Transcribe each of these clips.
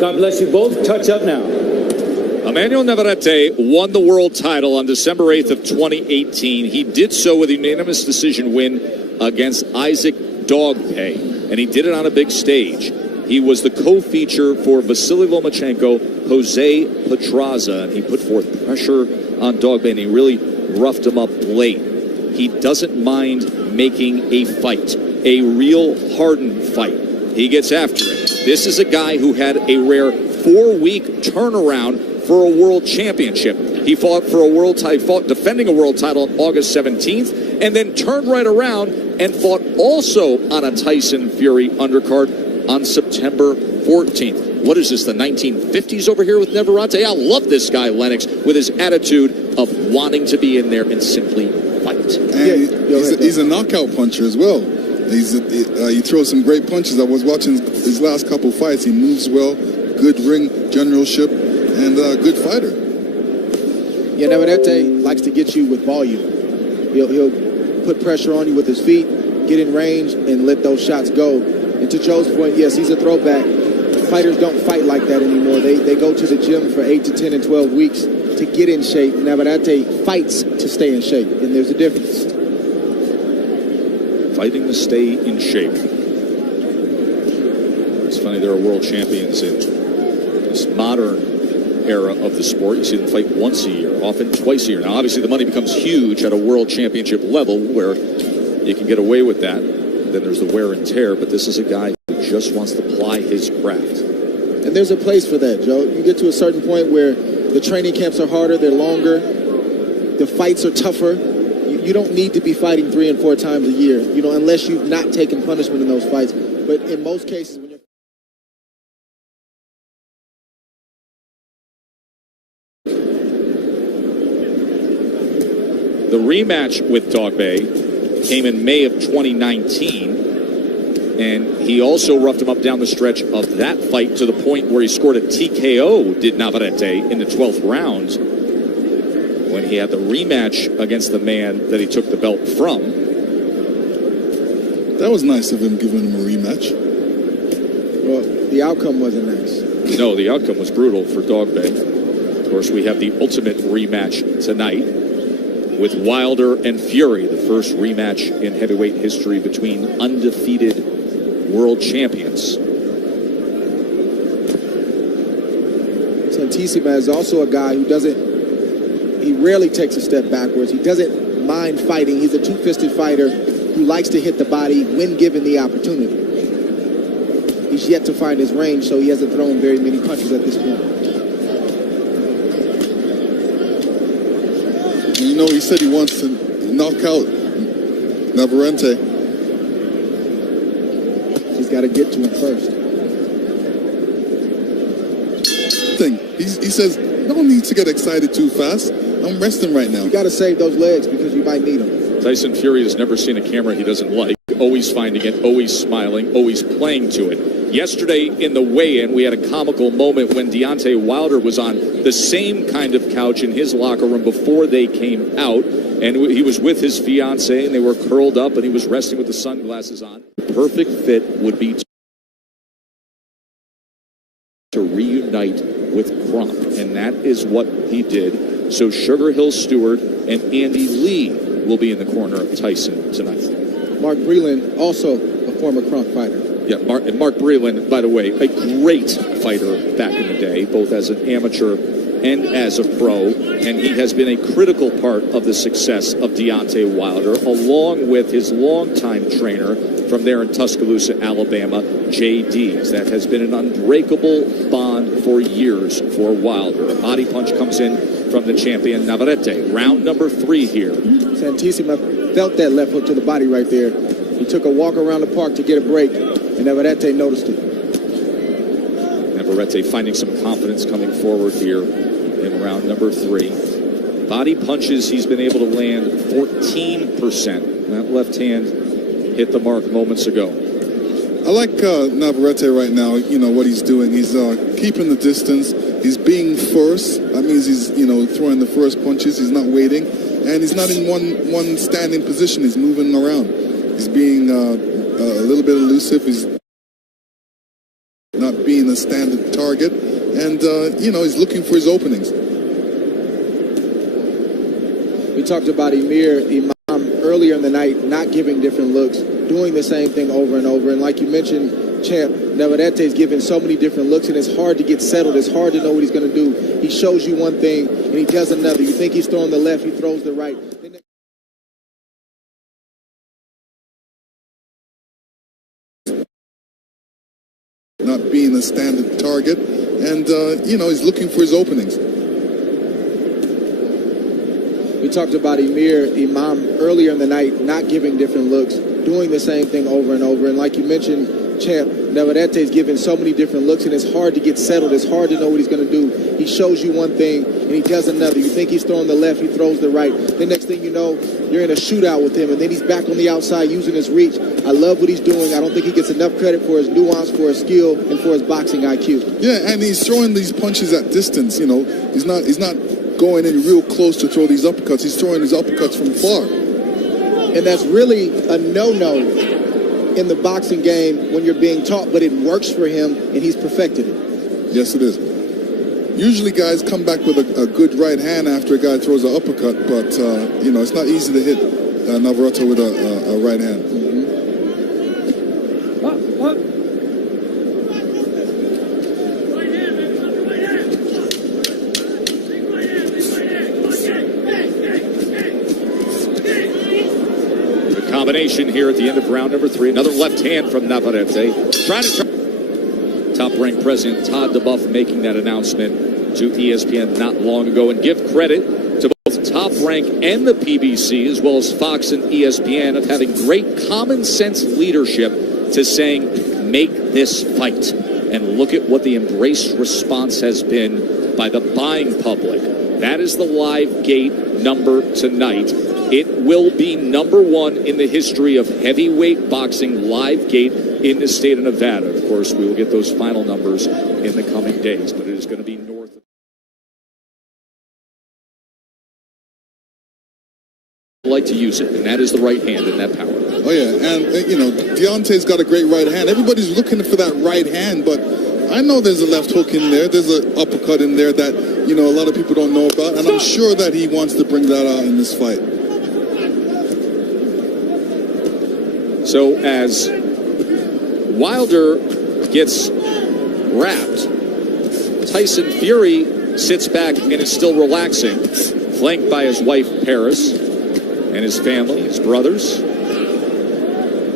God bless you both. Touch up now. Emanuel Navarrete won the world title on December 8th of 2018. He did so with a unanimous decision win against Isaac Dogpay, and he did it on a big stage. He was the co-feature for Vasily Lomachenko, Jose Pedraza, and he put forth pressure on Dogpay, and he really roughed him up late. He doesn't mind making a fight, a real hardened fight. He gets after it. This is a guy who had a rare 4-week turnaround for a world championship. He fought for a world title, defending a world title on August 17th, and then turned right around and fought also on a Tyson Fury undercard on September 14th. What is this, the 1950s over here with Navarrete? I love this guy, Lennox, with his attitude of wanting to be in there and simply fight. And he's a knockout puncher as well. He throws some great punches. I was watching his last couple fights. He moves well, good ring generalship, and a good fighter. Yeah, Navarrete likes to get you with volume. He'll put pressure on you with his feet, get in range, and let those shots go. And to Joe's point, yes, he's a throwback. Fighters don't fight like that anymore. They go to the gym for 8 to 10 and 12 weeks to get in shape. Navarrete fights to stay in shape, and there's a difference. Fighting to stay in shape. It's funny, there are world champions in this modern era of the sport. You see them fight once a year, often twice a year. Now, obviously, the money becomes huge at a world championship level where you can get away with that. Then there's the wear and tear, but this is a guy who just wants to ply his craft. And there's a place for that, Joe. You get to a certain point where the training camps are harder, they're longer, the fights are tougher. You don't need to be fighting 3 and 4 times a year, unless you've not taken punishment in those fights. But in most cases, when you're the rematch with Dogpay came in May of 2019, and he also roughed him up down the stretch of that fight to the point where he scored a TKO, did Navarrete, in the 12th round when he had the rematch against the man that he took the belt from. That was nice of him, giving him a rematch. Well, the outcome wasn't nice. No, the outcome was brutal for Dogpay. Of course, we have the ultimate rematch tonight with Wilder and Fury, the first rematch in heavyweight history between undefeated world champions. Santisima is also a guy who he rarely takes a step backwards. He doesn't mind fighting. He's a two-fisted fighter who likes to hit the body when given the opportunity. He's yet to find his range, so he hasn't thrown very many punches at this point. He said he wants to knock out Navarrete. He's got to get to him first. He says, no need to get excited too fast. I'm resting right now. You got to save those legs because you might need them. Tyson Fury has never seen a camera he doesn't like. Always finding it, always smiling, always playing to it. Yesterday in the weigh-in, we had a comical moment when Deontay Wilder was on the same kind of couch in his locker room before they came out, and he was with his fiancée, and they were curled up, and he was resting with the sunglasses on. The perfect fit would be to reunite with Crump, and that is what he did. So Sugar Hill Stewart and Andy Lee will be in the corner of Tyson tonight. Mark Breland, also a former Crump fighter. Yeah, Mark Breland, by the way, a great fighter back in the day, both as an amateur and as a pro, and he has been a critical part of the success of Deontay Wilder, along with his longtime trainer from there in Tuscaloosa, Alabama, J.D.'s. That has been an unbreakable bond for years for Wilder. A body punch comes in from the champion Navarrete. Round number 3 here. Santisima felt that left hook to the body right there. He took a walk around the park to get a break, and Navarrete noticed it. Navarrete finding some confidence coming forward here in round number 3. Body punches, he's been able to land 14%. That left hand hit the mark moments ago. I like Navarrete right now, what he's doing. He's keeping the distance. He's being first. That means he's, throwing the first punches. He's not waiting. And he's not in one standing position. He's moving around. He's being a little bit elusive. He's not being being a standard target, and he's looking for his openings. We talked about Imam earlier in the night, not giving different looks, doing the same thing over and over. And like you mentioned, Champ, Navarrete is giving so many different looks, and it's hard to get settled. It's hard to know what he's going to do. He shows you one thing, and he does another. You think he's throwing the left, he throws the right. Not being a standard target, and he's looking for his openings. We talked about Imam earlier in the night, not giving different looks, doing the same thing over and over. And like you mentioned, Champ, Navarrete is giving so many different looks, and it's hard to get settled. It's hard to know what he's going to do. He shows you one thing, and he does another. You think he's throwing the left, he throws the right. The next thing you know, you're in a shootout with him, and then he's back on the outside using his reach. I love what he's doing. I don't think he gets enough credit for his nuance, for his skill, and for his boxing IQ. Yeah, and he's throwing these punches at distance. He's not going in real close to throw these uppercuts. He's throwing these uppercuts from far. And that's really a no-no in the boxing game when you're being taught, but it works for him, and he's perfected it. Yes, it is. Usually guys come back with a good right hand after a guy throws an uppercut, but, it's not easy to hit Navarrete with a right hand. Combination here at the end of round number 3. Another left hand from Navarrete. Top-ranked President Todd DeBuff making that announcement to ESPN not long ago. And give credit to both Top Rank and the PBC, as well as Fox and ESPN, of having great common sense leadership to saying, make this fight. And look at what the embraced response has been by the buying public. That is the live gate number tonight. It will be number 1 in the history of heavyweight boxing live gate in the state of Nevada. Of course, we will get those final numbers in the coming days, but it is going to be north of... like to use it, and that is the right hand and that power. Oh, yeah, and, Deontay's got a great right hand. Everybody's looking for that right hand, but I know there's a left hook in there. There's an uppercut in there that, a lot of people don't know about, and I'm sure that he wants to bring that out in this fight. So as Wilder gets wrapped, Tyson Fury sits back and is still relaxing, flanked by his wife Paris and his family, his brothers.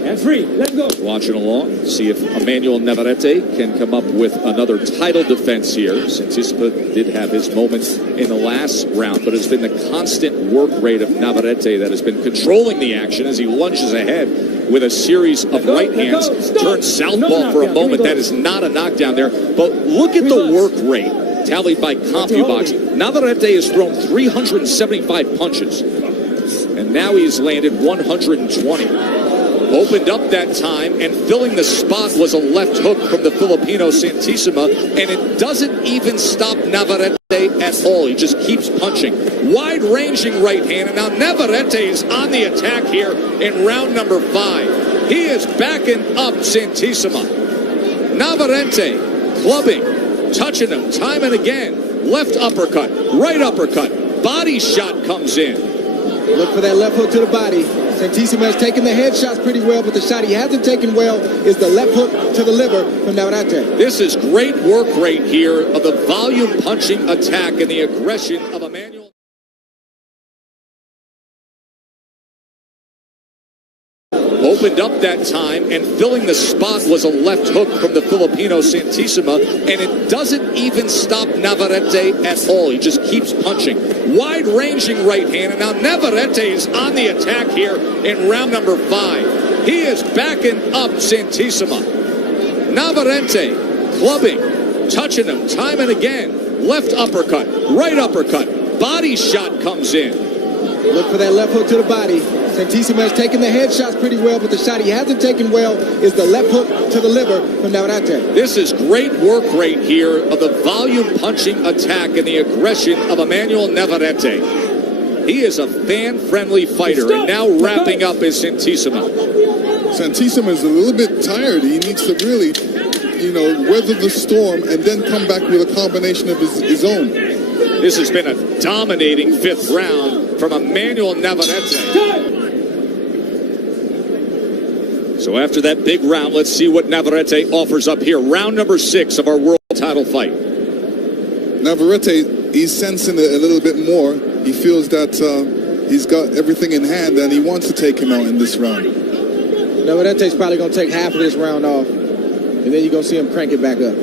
And free, let's go. Watching along, see if Emanuel Navarrete can come up with another title defense here. Santisima did have his moments in the last round, but it's been the constant work rate of Navarrete that has been controlling the action as he lunges ahead with a series of right hands. Turns southpaw for a moment. That is not a knockdown there. But look at the work rate tallied by CompuBox. Navarrete has thrown 375 punches, and now he's landed 120. Opened up that time, and filling the spot was a left hook from the Filipino Santisima, and it doesn't even stop Navarrete at all. He just keeps punching. Wide-ranging right hand, and now Navarrete is on the attack here in round number 5. He is backing up Santisima. Navarrete clubbing, touching him time and again. Left uppercut, right uppercut, body shot comes in. Look for that left hook to the body. Santisima has taken the headshots pretty well, but the shot he hasn't taken well is the left hook to the liver from Navarrete. This is great work rate here of the volume punching attack and the aggression of Emanuel. Opened up that time, and filling the spot was a left hook from the Filipino Santisima, and it doesn't even stop Navarrete at all. He just keeps punching. Wide-ranging right hand, and now Navarrete is on the attack here in round number 5. He is backing up Santisima. Navarrete clubbing, touching him time and again. Left uppercut, right uppercut, body shot comes in. Look for that left hook to the body. Santisima has taken the headshots pretty well, but the shot he hasn't taken well is the left hook to the liver from Navarrete. This is great work rate here of the volume punching attack and the aggression of Emanuel Navarrete. He is a fan-friendly fighter, and now wrapping up is Santisima. Santisima is a little bit tired. He needs to really weather the storm and then come back with a combination of his own. This has been a dominating fifth round from Emanuel Navarrete. So after that big round, let's see what Navarrete offers up here. Round number 6 of our world title fight. Navarrete, he's sensing a little bit more. He feels that he's got everything in hand and he wants to take him out in this round. Navarrete's probably going to take half of this round off, and then you're going to see him crank it back up.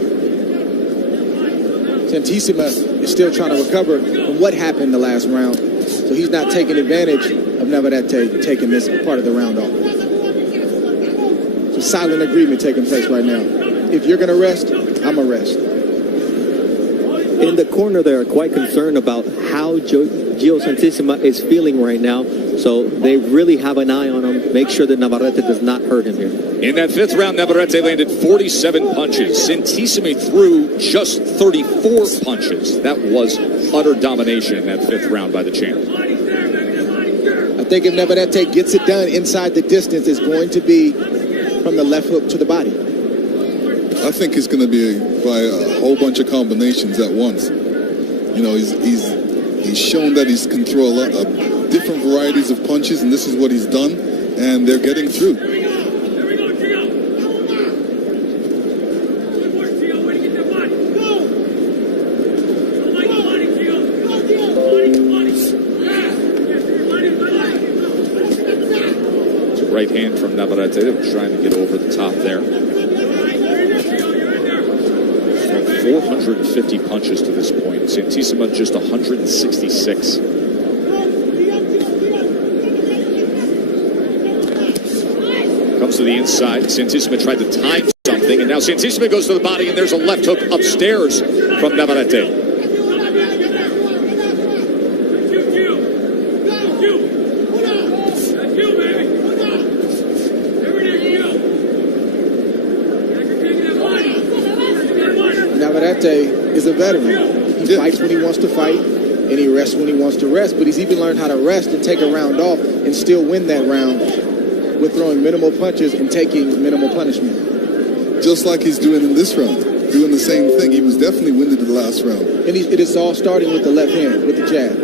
Santisima is still trying to recover from what happened the last round, so he's not taking advantage of Navarrete taking this part of the round off. It's a silent agreement taking place right now. If you're going to rest, I'm going to rest. In the corner, they're quite concerned about how Gio Santisima is feeling right now. So they really have an eye on him. Make sure that Navarrete does not hurt him here. In that fifth round, Navarrete landed 47 punches. Santisima threw just 34 punches. That was utter domination in that fifth round by the champ. I think if Navarrete gets it done inside the distance, it's going to be from the left hook to the body. I think it's going to be by a whole bunch of combinations at once. He's shown that he can throw a lot of different varieties of punches, and this is what he's done, and they're getting through. It's a right hand from Navarrete. They're trying to get over the top there. 450 punches to this point. Santisima just 166. Comes to the inside. Santisima tried to time something, and now Santisima goes to the body, and there's a left hook upstairs from Navarrete. Navarrete is a veteran. He fights when he wants to fight, and he rests when he wants to rest. But he's even learned how to rest and take a round off and still win that round with throwing minimal punches and taking minimal punishment. Just like he's doing in this round. Doing the same thing. He was definitely winded in the last round. And it is all starting with the left hand, with the jab.